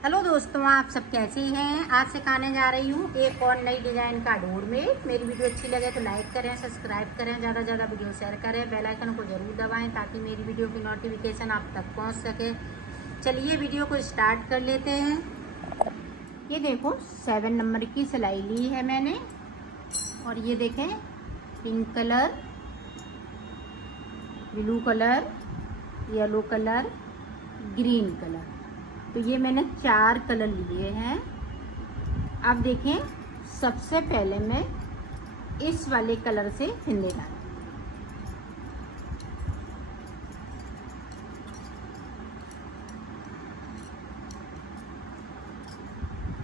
Hello दोस्तों, आप सब कैसे हैं। आज सिखाने जा रही हूँ एक और नई डिज़ाइन का डोरमेट। मेरी वीडियो अच्छी लगे तो लाइक करें, सब्सक्राइब करें, ज़्यादा से ज़्यादा वीडियो शेयर करें, बेल आइकन को ज़रूर दबाएं ताकि मेरी वीडियो की नोटिफिकेशन आप तक पहुँच सके। चलिए वीडियो को स्टार्ट कर लेते हैं। ये देखो 7 नंबर की सिलाई ली है मैंने, और ये देखें pink colour, blue colour, yellow colour, green colour, तो ये मैंने 4 कलर लिए हैं। अब देखें, सबसे पहले मैं इस वाले कलर से फिंदे डालूंगी।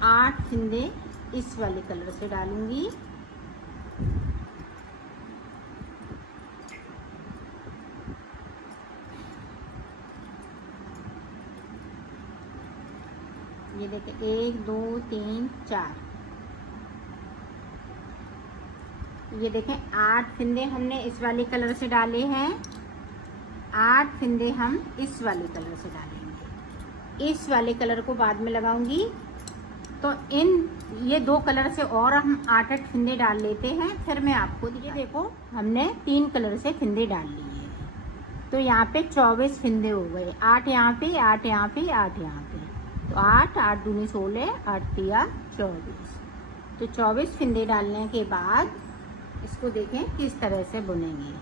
8 फिंदे इस वाले कलर से डालूंगी। ये देखें 1 2 3 4, ये देखें 8 फिंदे हमने इस वाले कलर से डाले हैं। 8 फिंदे हम इस वाले कलर से डालेंगे। इस वाले कलर को बाद में लगाऊंगी, तो ये 2 कलर से और हम 8 फिंदे डाल लेते हैं, फिर मैं आपको ये देखो हमने 3 कलर से फिंदे डाल लिए, तो यहाँ पे 24 फिंदे हो गए। 8 यहाँ पे, 8 यहाँ पे, 8 यहाँ पे, तो 8 8 दूनी 16, 8 तिया 24। तो 24 फिंदे डालने के बाद इसको देखें किस तरह से बुनेंगे।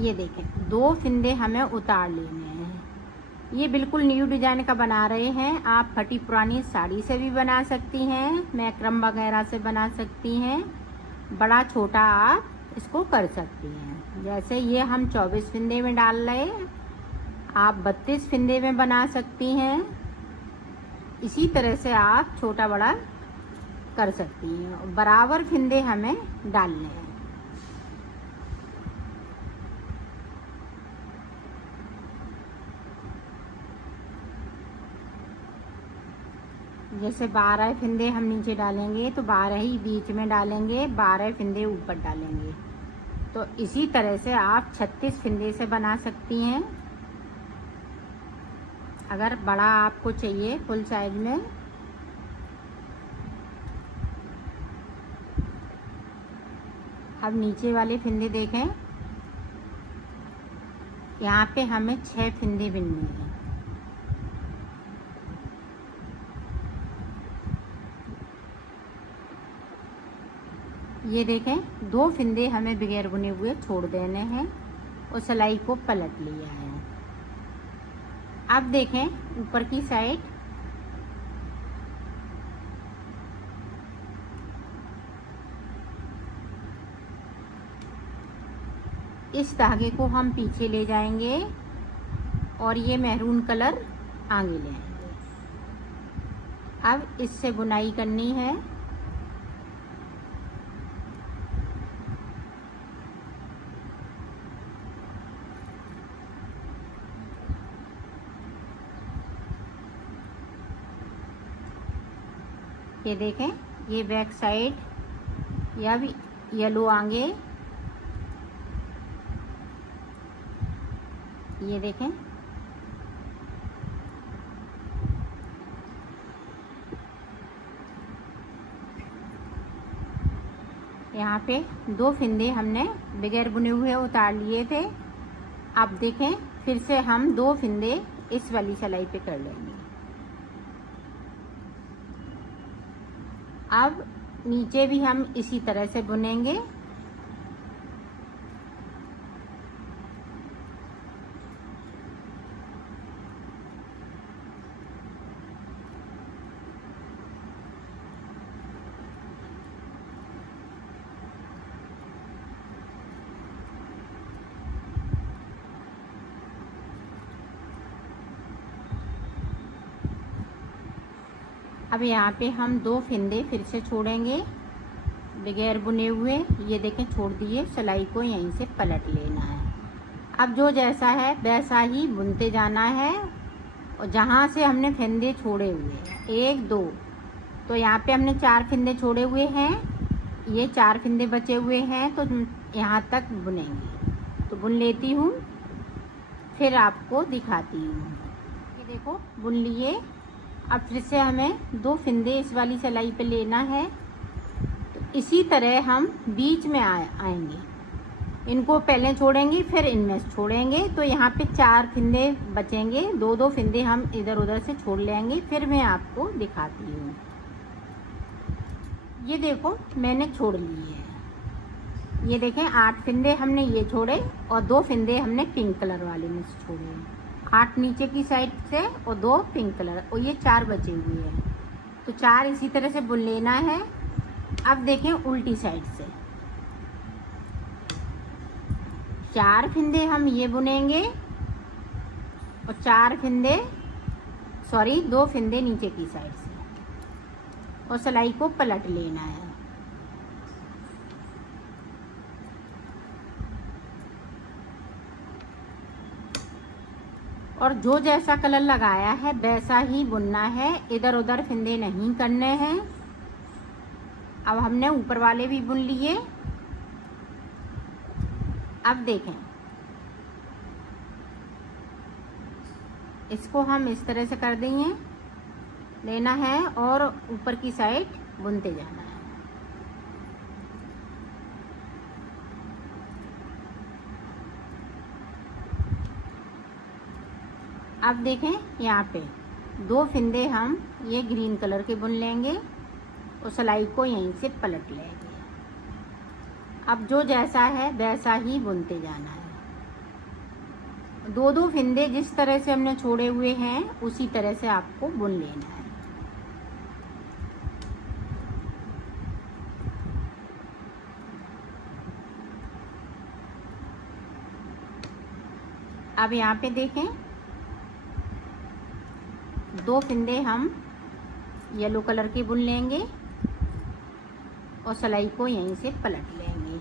ये देखें 2 फिंदे हमें उतार लेने हैं। ये बिल्कुल न्यू डिजाइन का बना रहे हैं। आप फटी पुरानी साड़ी से भी बना सकती हैं, मैक्रम वगैरह से बना सकती हैं, बड़ा छोटा आप इसको कर सकती हैं। जैसे ये हम 24 फिंदे में डाल रहे हैं, आप 32 फिंदे में बना सकती हैं। इसी तरह से आप छोटा बड़ा कर सकती हैं। बराबर फिंदे हमें डालने हैं। जैसे 12 फिंदे हम नीचे डालेंगे तो 12 ही बीच में डालेंगे, 12 फिंदे ऊपर डालेंगे। तो इसी तरह से आप 36 फिंदे से बना सकती हैं। अगर बड़ा आपको चाहिए फुल साइज में। अब नीचे वाले फिंदे देखें, यहाँ पे हमें 6 फिंदे बिनने हैं। ये देखें 2 फिंदे हमें बगैर बुने हुए छोड़ देने हैं और सिलाई को पलट लिया है। अब देखें ऊपर की साइड, इस धागे को हम पीछे ले जाएंगे और ये मैरून कलर आगे ले आएंगे। अब इससे बुनाई करनी है। ये देखें, ये बैक साइड, या भी येलो आगे, ये देखें यहाँ पे 2 फिंदे हमने बगैर बुने हुए उतार लिए थे। अब देखें फिर से हम 2 फिंदे इस वाली सिलाई पे कर लेंगे। अब नीचे भी हम इसी तरह से बुनेंगे। अब यहाँ पे हम 2 फिंदे फिर से छोड़ेंगे बगैर बुने हुए। ये देखें छोड़ दिए, सिलाई को यहीं से पलट लेना है। अब जो जैसा है वैसा ही बुनते जाना है। और जहाँ से हमने फिंदे छोड़े हुए हैं 1 2, तो यहाँ पे हमने 4 फिंदे छोड़े हुए हैं, ये 4 फिंदे बचे हुए हैं, तो यहाँ तक बुनेंगे। तो बुन लेती हूँ, फिर आपको दिखाती हूँ। ये देखो बुन लिए। अब फिर से हमें 2 फंदे इस वाली सिलाई पे लेना है। तो इसी तरह हम बीच में आएंगे, इनको पहले छोड़ेंगे फिर इनमें छोड़ेंगे। तो यहाँ पे 4 फंदे बचेंगे, 2-2 फंदे हम इधर उधर से छोड़ लेंगे। फिर मैं आपको दिखाती हूँ। ये देखो मैंने छोड़ लिए हैं, ये देखें 8 फंदे हमने ये छोड़े और 2 फंदे हमने पिंक कलर वाले में से छोड़े हैं। 8 नीचे की साइड से और 2 पिंक कलर, और ये 4 बचे हुए हैं। तो 4 इसी तरह से बुन लेना है। अब देखें उल्टी साइड से 4 फंदे हम ये बुनेंगे और 4 फंदे 2 फंदे नीचे की साइड से, और सिलाई को पलट लेना है। और जो जैसा कलर लगाया है वैसा ही बुनना है, इधर उधर फंदे नहीं करने हैं। अब हमने ऊपर वाले भी बुन लिए। अब देखें इसको हम इस तरह से कर देंगे, लेना है और ऊपर की साइड बुनते जाना है। अब देखें यहाँ पे 2 फंदे हम ये ग्रीन कलर के बुन लेंगे और सिलाई को यहीं से पलट लेंगे। अब जो जैसा है वैसा ही बुनते जाना है। 2-2 फंदे जिस तरह से हमने छोड़े हुए हैं उसी तरह से आपको बुन लेना है। अब यहाँ पे देखें 2 फंदे हम येलो कलर के बुन लेंगे और सिलाई को यहीं से पलट लेंगे।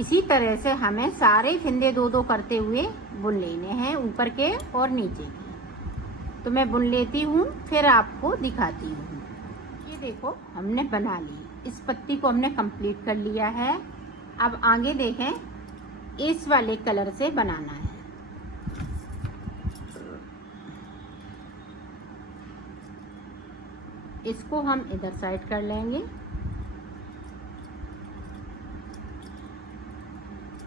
इसी तरह से हमें सारे फंदे 2-2 करते हुए बुन लेने हैं, ऊपर के और नीचे के। तो मैं बुन लेती हूँ फिर आपको दिखाती हूँ। ये देखो हमने बना ली, इस पत्ती को हमने कंप्लीट कर लिया है। अब आगे देखें इस वाले कलर से बनाना है। इसको हम इधर साइड कर लेंगे।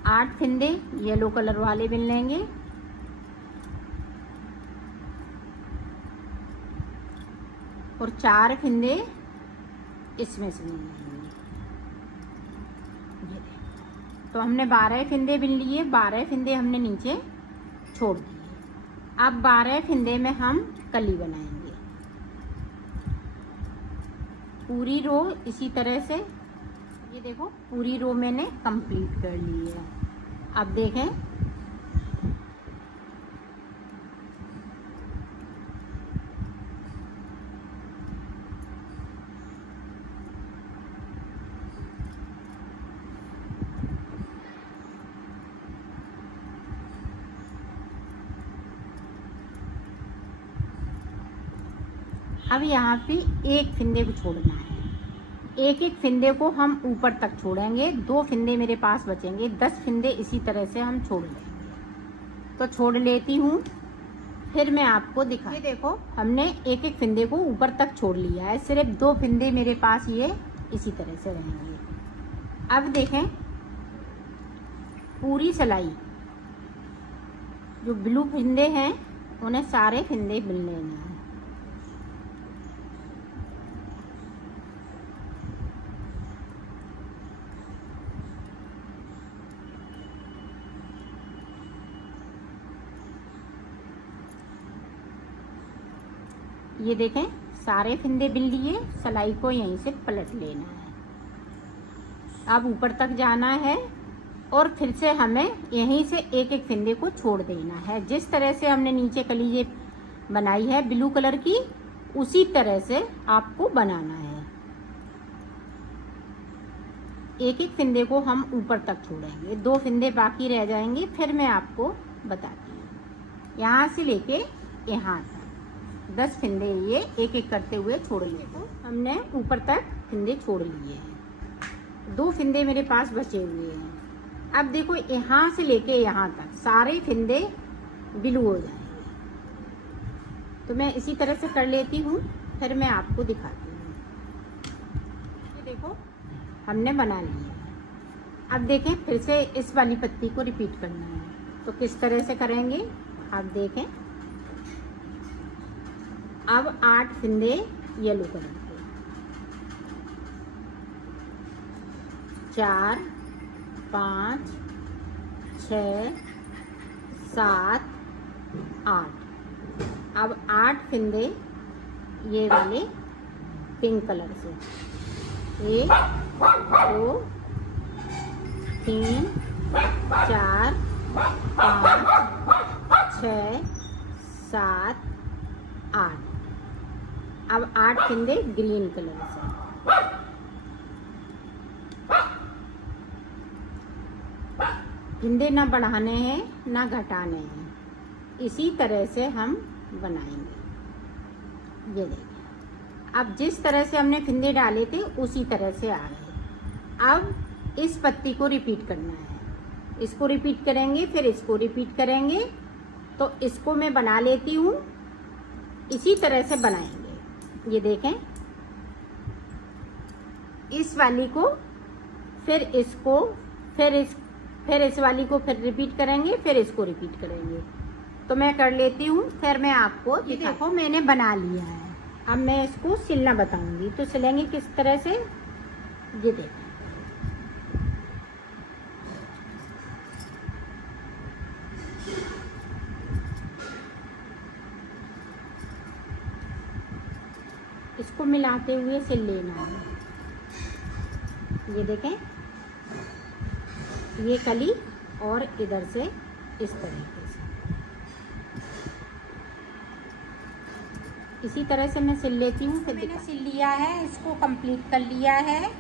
8 फंदे येलो कलर वाले बुन लेंगे और 4 फंदे इसमें से बुन लेंगे। तो हमने 12 फंदे बुन लिए, 12 फंदे हमने नीचे छोड़ दिए। अब 12 फंदे में हम कली बनाएंगे। पूरी रो इसी तरह से, ये देखो पूरी रो मैंने कंप्लीट कर ली है। अब देखें अब यहाँ पे 1 फंदे को छोड़ना है। एक फंदे को हम ऊपर तक छोड़ेंगे। 2 फंदे मेरे पास बचेंगे, 10 फंदे इसी तरह से हम छोड़ लेंगे। तो छोड़ लेती हूँ फिर मैं आपको दिखा। ये देखो हमने एक फंदे को ऊपर तक छोड़ लिया है, सिर्फ 2 फंदे मेरे पास ये इसी तरह से रहेंगे। अब देखें पूरी सिलाई जो ब्लू फंदे हैं उन्हें सारे फंदे बुन लेना है। ये देखें सारे फंदे बुन लिए, सिलाई को यहीं से पलट लेना है। अब ऊपर तक जाना है और फिर से हमें यहीं से एक फंदे को छोड़ देना है। जिस तरह से हमने नीचे कलीजे बनाई है ब्लू कलर की, उसी तरह से आपको बनाना है। एक फंदे को हम ऊपर तक छोड़ेंगे, 2 फंदे बाकी रह जाएंगे, फिर मैं आपको बताती हूँ। यहाँ से लेके यहाँ तक 10 फंदे ये एक करते हुए छोड़ लिए। तो हमने ऊपर तक फंदे छोड़ लिए हैं, 2 फंदे मेरे पास बचे हुए हैं। अब देखो यहाँ से लेके यहाँ तक सारे फंदे ब्लू हो जाएंगे। तो मैं इसी तरह से कर लेती हूँ, फिर मैं आपको दिखाती हूँ। ये देखो हमने बना लिया है। अब देखें फिर से इस वाली पत्ती को रिपीट करना है, तो किस तरह से करेंगे आप देखें। अब 8 फंदे येलो कलर के, 4 5 6 7 8। अब 8 फंदे ये वाले पिंक कलर से, 1 2 3 4 5 6 7 8। अब 8 फंदे ग्रीन कलर से, फंदे ना बढ़ाने हैं ना घटाने हैं, इसी तरह से हम बनाएंगे। ये देखिए अब जिस तरह से हमने फंदे डाले थे उसी तरह से आ गए। अब इस पत्ती को रिपीट करना है, इसको रिपीट करेंगे फिर इसको रिपीट करेंगे। तो इसको मैं बना लेती हूँ, इसी तरह से बनाएंगे। ये देखें इस वाली को फिर इसको फिर इस वाली को फिर रिपीट करेंगे, फिर इसको रिपीट करेंगे। तो मैं कर लेती हूँ, फिर मैं आपको देखो मैंने बना लिया है। अब मैं इसको सिलना बताऊंगी, तो सिलेंगे किस तरह से ये देखें। इसको मिलाते हुए सिल लेना है। ये देखें ये कली और इधर से इस तरीके से, इसी तरह से मैं सिल लेती हूँ। फिर मैंने सिल लिया है, इसको कंप्लीट कर लिया है।